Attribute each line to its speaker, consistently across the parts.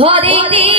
Speaker 1: Hare Krishna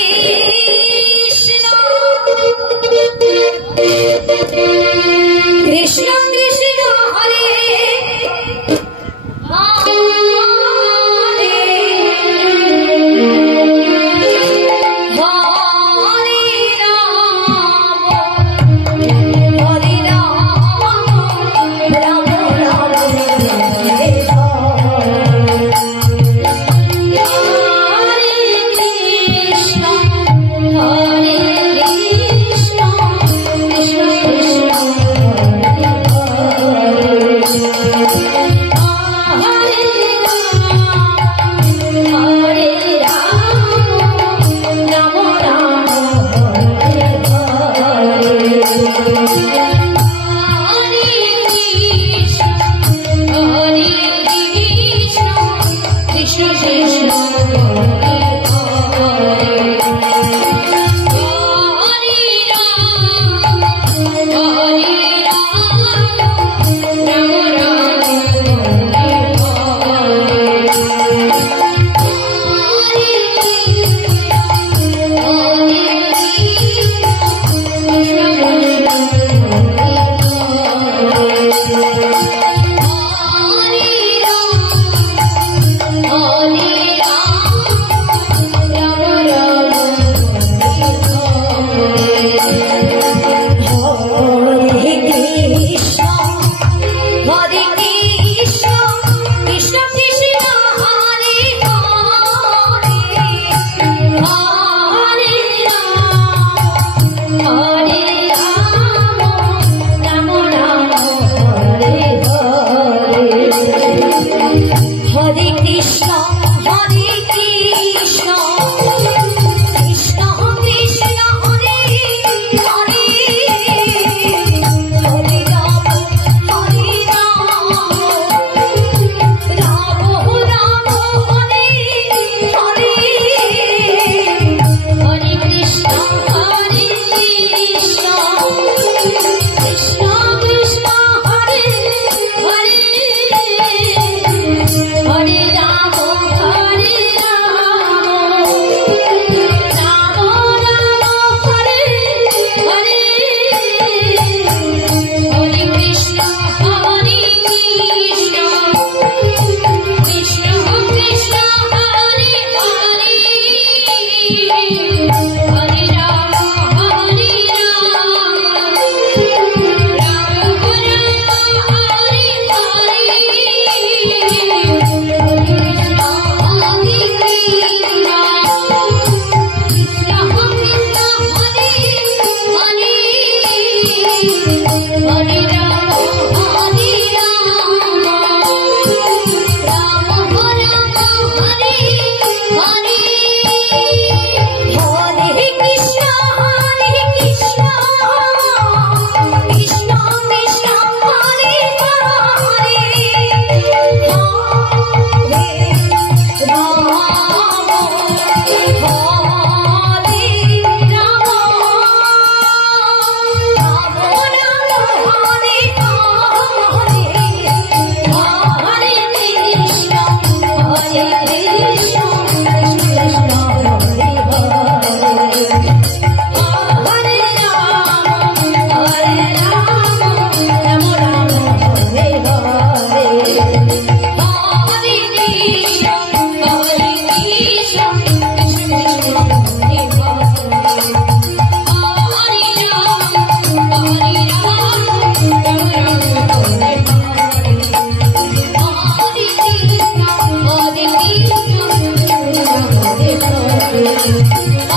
Speaker 1: Thank you.